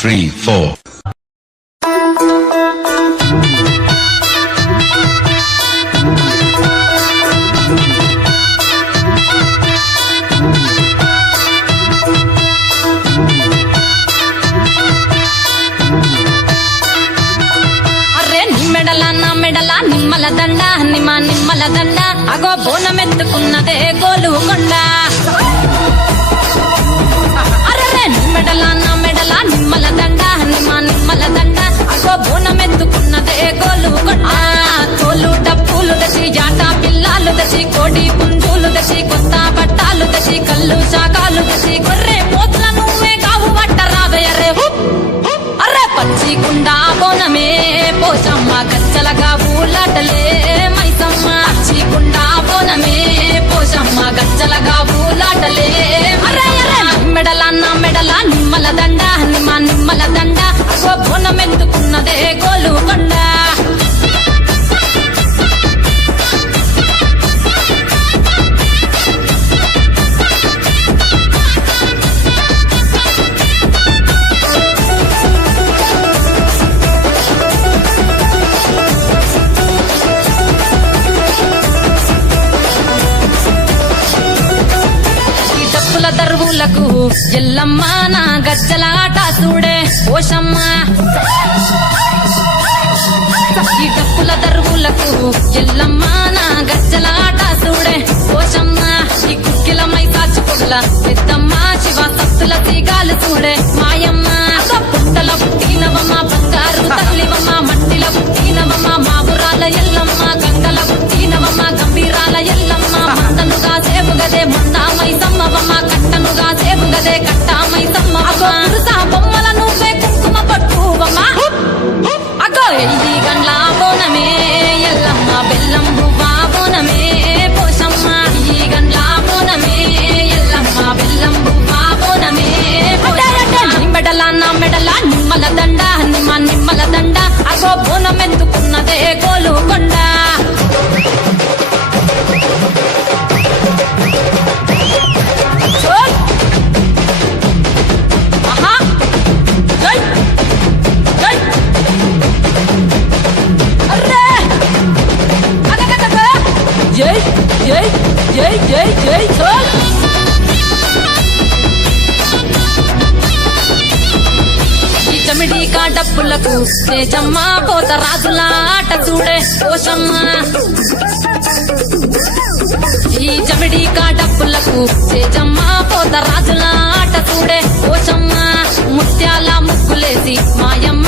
3, 4. నిమ్మల దండ నిమ్మల దండ అగో బోనమెత్తుకున్నదే గోలుకొండ. అరే మెడల నిమ్మల దండ నిమ్మల దండ అగో బోనమెత్తుకున్నదే గోలుకొండ. తోలు డప్పులు దసి జాటా పిల్లాలు దసి కోడి పుంజులు దసి కొత్త బట్టాలు దసి కళ్ళు శాకాలు దసి గొర్రె పోతుల నువ్వే కావు పట్ట రావయ్యరే. అరే పచ్చికుండా బోనమే పోసమ్మ గచ్చలగా ఊలాటలే మైసమ్మ. పచ్చికుండా బోనమే పోసమ్మ గచ్చలగా ఊలాటలే. అరే మెడల నిమ్మల దండ నిమ్మల దండ అగో బోనమెత్తుకున్నదే గోలుకొండ. దరువులకు ఎల్లమ్మ నా గజ్జలాట చూడే ఓషమ్మ. ఈ డప్పుల దరువులకు ఎల్లమ్మ నా గజ్జలాట చూడే ఓషమ్మ. ఈ కుక్కిల మై కాచుకొగల పెద్దమ్మ శివ సత్తుల తీగాలు చూడే మాయమ్మ. పుట్టల పుట్టినవమ్మ బంగారు తల్లివమ్మ మట్టిల పుట్టినవమ్మ మాబురాల ఎల్లమ్మ. గంగల పుట్టినవమ్మ గంభీరాల ఎల్లమ్మ. మందనుగా సేపుగదే మందామై సమ్మవమ్మ కట్టనుగా సేపుగదే కట్టామై సమ్మవమ్మ. బొమ్మల నువ్వే కుంకుమ పట్టువమ్మ అగో ఎల్లి గండ్ల బోనమే ఎల్లమ్మ బెల్లం బువ్వా బోనమే పోషమ్మ. ఈ గండ్ల బోనమే ఎల్లమ్మ బెల్లం బువ్వా బోనమే. మెడల నిమ్మల దండ నిమ్మల దండ అగో బోనమెత్తుకున్నదే గోలుకొండ. చమిడికా డప్పులకు తేజమ్మ పోత రాజుల ఆట చూడే ఓషమ్మ. ఈ చమిడికా డప్పులకు తేజమ్మ పోత రాజుల ఆట చూడే ఓషమ్మ. ముత్యాల ముగ్గులేసి మాయమ్మ